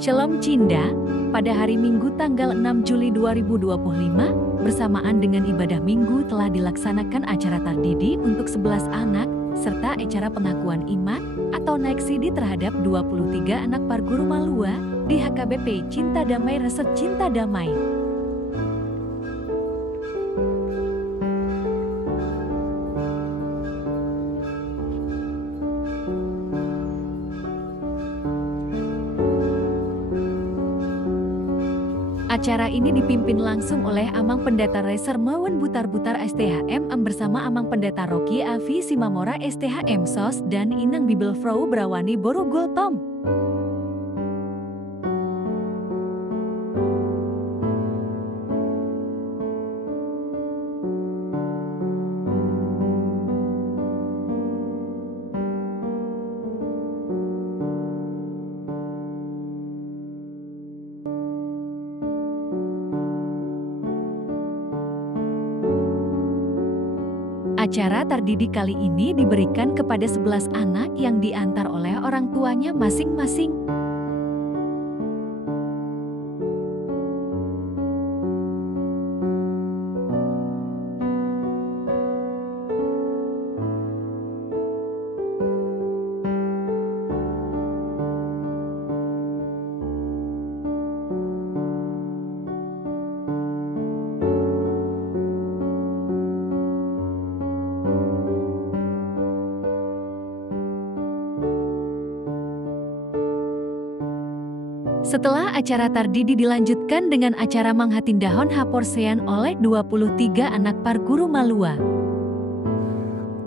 Shalom Cinda, pada hari Minggu tanggal 6 Juli 2025, bersamaan dengan ibadah Minggu telah dilaksanakan acara tardidi untuk 11 anak, serta acara pengakuan iman atau naik sidi terhadap 23 anak Parguru Malua di HKBP Cinta Damai Resep Cinta Damai. Acara ini dipimpin langsung oleh Amang Pendeta Reser Mawen Butar-Butar STHM bersama Amang Pendeta Rocky Avi Simamora STHM SOS dan Inang Bibel Frau Brawani Borogol Tom. Acara tardidi kali ini diberikan kepada 11 anak yang diantar oleh orang tuanya masing-masing. Setelah acara tardidi dilanjutkan dengan acara Manghatindahon Haporsean oleh 23 anak Parguru Malua.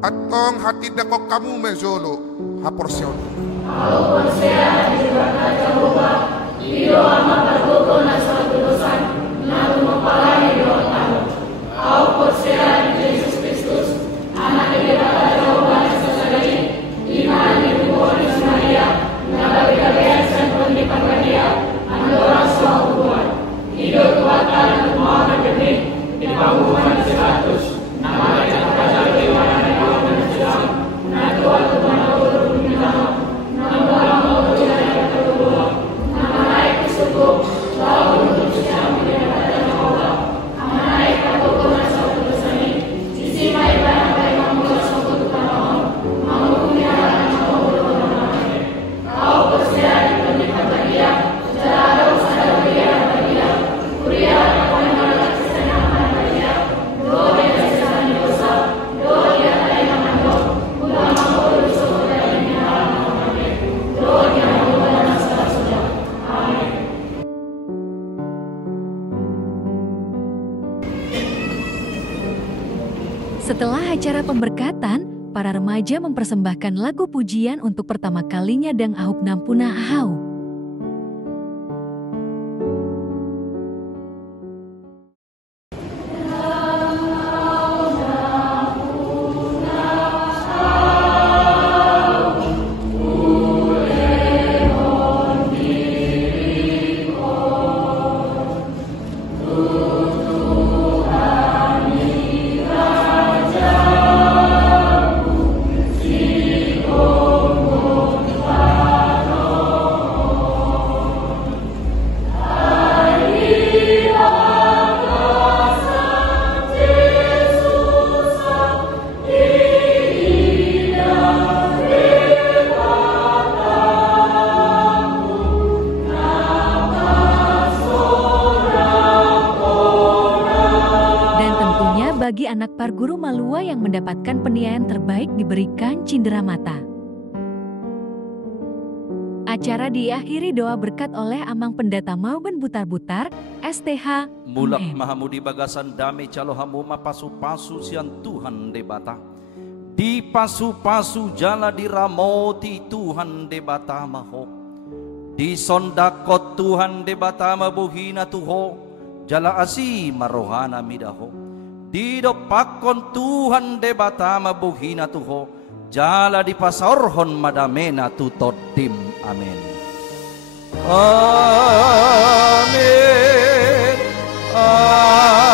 Atong hatinda ko kamu mezolo Haporsean. Haporsean dibakar Jehovah, iyo ama Parguru na sa tulusan, na lumapalay doon tayo. Haporsean Yesus Kristus, anak dibakar Jehovah na sa salari, iman ni Tuhan Maria, nagagagayan sa pendidikan dia, andorang semua Tuhan, hidup Tuhan untuk mohon gede, di bangunan 100, nama yang terkajal di mana Tuhan menjelaskan, nah Tuhan Tuhan Allah berminta, nama Allah yang terbuka, nama naik ke suku, lalu untuk siapa yang ada Allah, nama naik ke tukunan suatu besani, sisi baik baik membuat suatu Tuhan Allah, mau punya anak mau berdoa. Kau bersedia di pendidikan dia, secara dosa dan dia, kuria apa yang ada kesenangan dia, doa yang kesenangan dosa, doa yang ada yang mandor, udah mau bersuara dari minyak amin, doa yang mau dan sudah, amin. Setelah acara pemberkatan, para remaja mempersembahkan lagu pujian untuk pertama kalinya Dang Ahuk Nampuna Ahau. Bagi anak Parguru Malua yang mendapatkan penilaian terbaik diberikan cindera mata. Acara diakhiri doa berkat oleh Amang Pendeta Mawen Butar-Butar, STH. Mulak mahamudi bagasan dami calo hamuma pasu-pasu sian Tuhan debata. Di pasu-pasu jala diramoti Tuhan debata maho. Di sondakot Tuhan debata mabuhina tuho. Jala asi marohana midaho. Di dopakon Tuhan debata mabuhina tuho, jala di pasorhon madamena tutodim. Amin. Amin. Amin.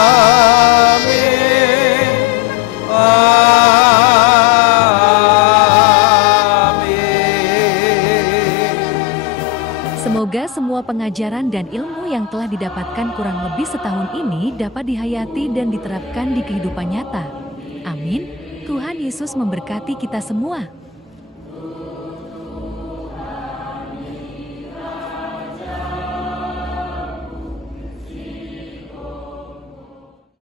Amin. Semoga semua pengajaran dan ilmu yang telah didapatkan kurang lebih setahun ini dapat dihayati dan diterapkan di kehidupan nyata. Amin. Tuhan Yesus memberkati kita semua.